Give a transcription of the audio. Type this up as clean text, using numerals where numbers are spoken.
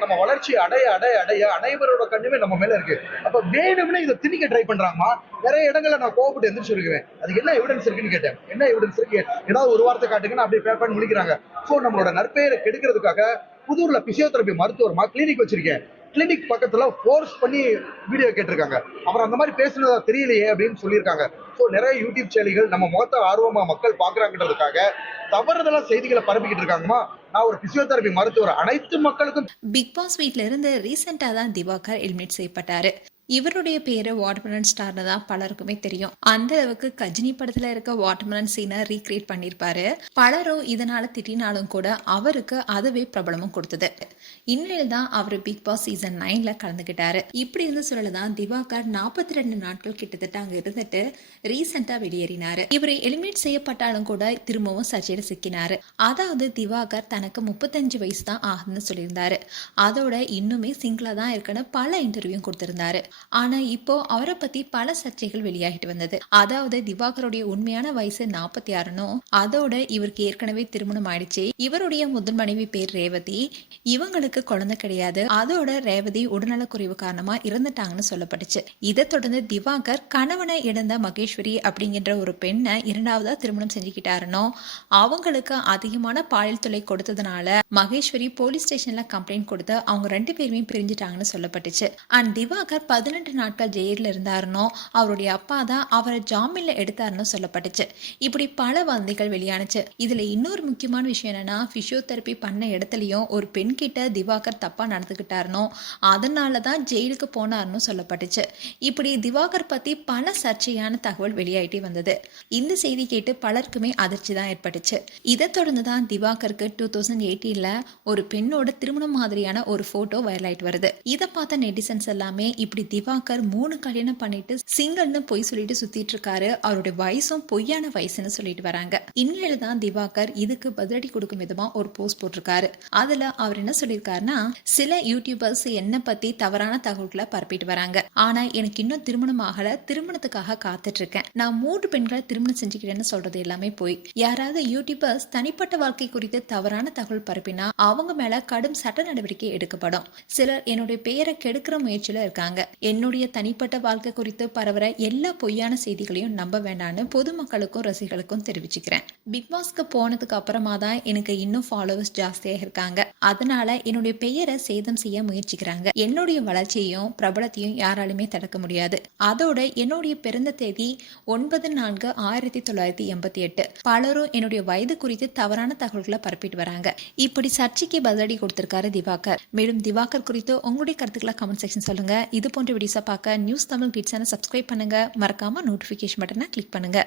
நம்ம வளர்ச்சி அடைய அடைய அடைய அனைவரோட கண்ணுமே நம்ம மேல இருக்கு. அப்ப வேணும்னே இதை திணிக்க ட்ரை பண்றாங்கம்மா. நிறைய இடங்கள்ல நான் கோவப்பட்டு எந்திரிச்சு இருக்கிறேன். அதுக்கு என்ன எவிடன்ஸ் இருக்குன்னு கேட்டேன். என்ன எவிடன்ஸ் இருக்கு, ஏதாவது ஒரு வார்த்தை காட்டுங்கன்னு அப்படியே பேப்பர்னு முழிக்கிறாங்க. சோ நம்மளோட நற்பெயரை கெடுக்கிறதுக்காக புதூர்ல பிசியோதெரபி மருத்துவமா கிளினிக் வச்சிருக்கேன். கிளினிக் பக்கத்துல ஃபோர்ஸ் பண்ணி வீடியோ கேட்டிருக்காங்க. அப்புறம் அந்த மாதிரி பேசுனதா தெரியலையே அப்படின்னு சொல்லியிருக்காங்க. ஸோ நிறைய யூடியூப் செயலிகள் நம்ம முகத்தை ஆர்வமா மக்கள் பாக்குறாங்கன்றதுக்காக தவறுதலா செய்திகளை பரப்பிக்கிட்டு இருக்காங்கம்மா. நான் ஒரு பிசியோதெரபி மருத்துவர், அனைத்து மக்களுக்கும். பிக் பாஸ் வீட்ல இருந்து ரீசெண்டா தான் திவாகர் எலிமினேட் செய்யப்பட்டாரு. இவருடைய பேரு வாட்டர்மெலன் ஸ்டார்னு தான் பலருக்குமே தெரியும். அந்த அளவுக்கு கஜினி படத்துல இருக்க வாட்டர்மெலன் சீனை ரீக்ரியேட் பண்ணிருப்பாரு. பலரும் இதனால திட்டினாலும் கூட அவருக்கு அதுவே பிரபலமும் கொடுத்தது. இந்நிலையில் தான் அவர் பிக் பாஸ் சீசன் 9ல கலந்துகிட்டாரு. இப்படி இருந்த சூழல தான் திவாகர் 42 நாட்கள் கிட்டத்தட்ட அங்க இருந்துட்டு ரீசெண்டா வெளியேறினாரு. இவர் எலிமினேட் செய்யப்பட்டாலும் கூட திரும்பவும் சர்ச்சையில சிக்கினாரு. அதாவது திவாகர் தனக்கு 35 வயசு தான் ஆகுதுன்னு சொல்லியிருந்தாரு. அதோட இன்னுமே சிங்கிளா தான் இருக்குன்னு பல இன்டர்வியூ கொடுத்திருந்தாரு. ஆனா இப்போ அவரை பத்தி பல சர்ச்சைகள் வெளியாகிட்டு வந்தது. அதாவது திவாகருடைய உண்மையான வயசு 46னோ, அதோட இவருக்கு ஏற்கனவே திருமணம் ஆயிடுச்சு. இவருடைய முதல் மனைவி பேர் ரேவதி. இவங்களுக்கு குழந்தை கிடையாது. அதோட ரேவதி உடல்நலக்குறைவு காரணமா இறந்துட்டாங்கன்னு சொல்லப்பட்டுச்சு. இதை தொடர்ந்து திவாகர் கணவனை இழந்த மகேஸ்வரி அப்படிங்கிற ஒரு பெண்ணை இரண்டாவதா திருமணம் செஞ்சுக்கிட்டாருனோ, அவங்களுக்கு அதிகமான பாலியல் தொல்லை கொடுத்ததுனால மகேஸ்வரி போலீஸ் ஸ்டேஷன்ல கம்ப்ளைண்ட் கொடுத்து அவங்க 2 பேருமே பிரிஞ்சுட்டாங்கன்னு சொல்லப்பட்டுச்சு. அண்ட் திவாகர் 18 நாட்கள் ஜெயில இருந்தாருனோ, அவருடைய அப்பா தான் அவரை ஜாமீன்ல எடுத்தாருன்னு சொல்லப்பட்டுச்சு. இப்படி பல வதந்திகள் வெளியானுச்சு. இதுல இன்னொரு முக்கியமான விஷயம் என்னன்னா, பிசியோதெரபி பண்ண இடத்துலயும் ஒரு பெண் கிட்ட திவாகர் தப்பா நடந்துகிட்டாருனோ, அதனாலதான் ஜெயிலுக்கு போனாருன்னு சொல்லப்பட்டுச்சு. இப்படி திவாகர் பத்தி பல சர்ச்சையான தகவல் வெளியாயிட்டே வந்தது. இந்த செய்தி கேட்டு பலருக்குமே அதிர்ச்சி தான் ஏற்பட்டுச்சு. இதை தொடர்ந்து தான் திவாகருக்கு 2018ல ஒரு பெண்ணோட திருமணம் மாதிரியான ஒரு போட்டோ வைரல் ஆயிட்டு வருது. இதை பார்த்த நெட்டிசன்ஸ் எல்லாமே இப்படி திவாகர் 3 கல்யாணம் பண்ணிட்டு சிங்கிள்னு பொய் சொல்லிட்டு சுத்திட்டு இருக்காரு, அவருடைய வயசும் பொய்யான வயசுன்னு சொல்லிட்டு வராங்க. இந்நிலையில தான் திவாகர் இதுக்கு பதிலடி கொடுக்கும் விதமா ஒரு போஸ்ட் போட்டிருக்காரு. அதுல அவர் என்ன சொல்லியிருக்காருன்னா, சில யூடியூபர்ஸ் என்ன பத்தி தவறான தகவல்களை பரப்பிட்டு வராங்க. ஆனா எனக்கு இன்னும் திருமணம் ஆகல, திருமணத்துக்காக காத்துட்டு இருக்கேன். நான் 3 பெண்களை திருமணம் செஞ்சுக்கிறேன்னு சொல்றது எல்லாமே போய். யாராவது யூடியூபர்ஸ் தனிப்பட்ட வாழ்க்கை குறித்து தவறான தகவல் பரப்பினா அவங்க மேல கடும் சட்ட நடவடிக்கை எடுக்கப்படும். சிலர் என்னுடைய பெயரை கெடுக்கிற முயற்சியில இருக்காங்க. என்னுடைய தனிப்பட்ட வாழ்க்கை குறித்து பரவற எல்லா பொய்யான செய்திகளையும் நம்ப வேண்டாம்னு பொதுமக்களுக்கும் ரசிகர்களுக்கும் தெரிவிச்சுக்கிறேன். பிக் பாஸ்க்கு போனதுக்கு அப்புறமா தான் எனக்கு இன்னும் ஃபாலோவர்ஸ் ஜாஸ்தியாக இருக்காங்க. அதனால என்னுடைய பெயரை சேதம் செய்ய முயற்சிக்கிறாங்க. என்னுடைய வளர்ச்சியையும் பிரபலத்தையும் யாராலுமே தடுக்க முடியாது. அதோட என்னுடைய பிறந்த தேதி 9/4/1988. பலரும் என்னுடைய வயது குறித்து தவறான தகவல்களை பரப்பிட்டு வராங்க. இப்படி சர்ச்சைக்கு பதிலடி கொடுத்திருக்காரு திவாகர். மேலும் திவாகர் குறித்து உங்களுடைய கருத்துக்களை கமெண்ட் செக்ஷன் சொல்லுங்க. இது போன்ற வீடியோஸை பார்க்க news Tamil kids channel subscribe பண்ணுங்க. மறக்காம நோட்டிஃபிகேஷன் பட்டனை கிளிக் பண்ணுங்க.